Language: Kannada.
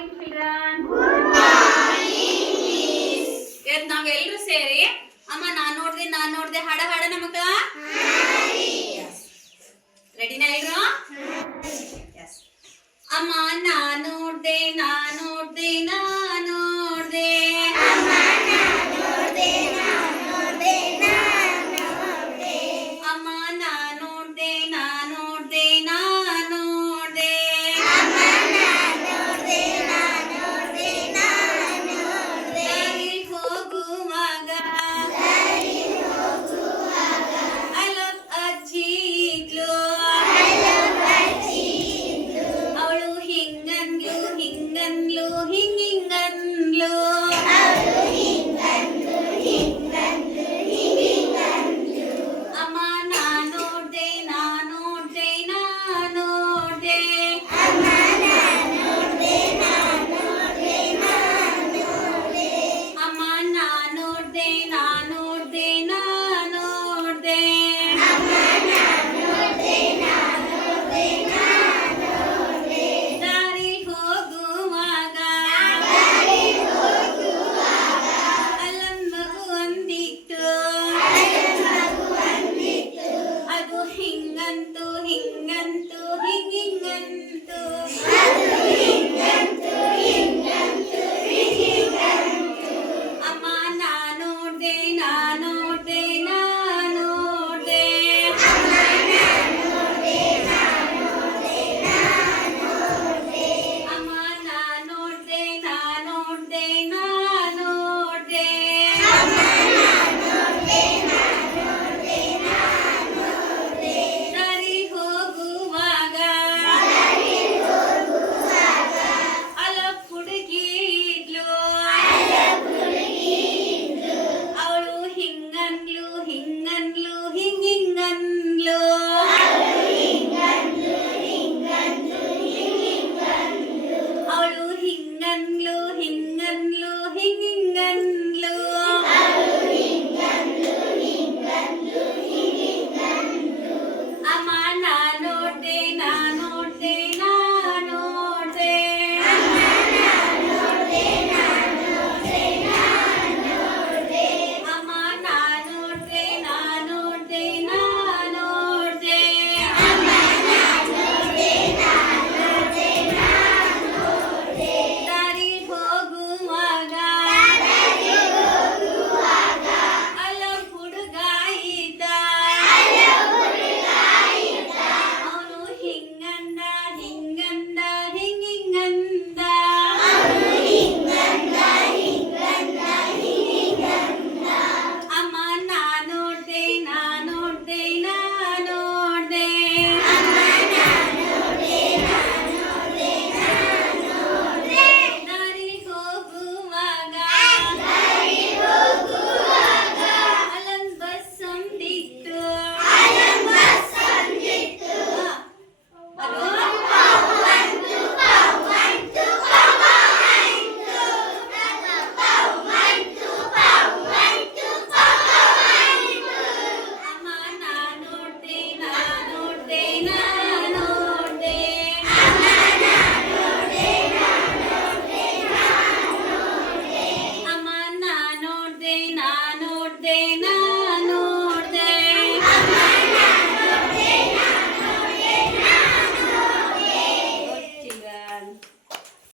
ಮಾರ್ನಿಂಗ್ ಚಿಲ್ಡ್ರನ್ ಎಲ್ಲರೂ ಸೇರಿ ಅಮ್ಮ ನಾನ್ ನೋಡ್ದೆ ನಾನ್ ನೋಡ್ದೆ ಹಡ ಹಡನ Buhing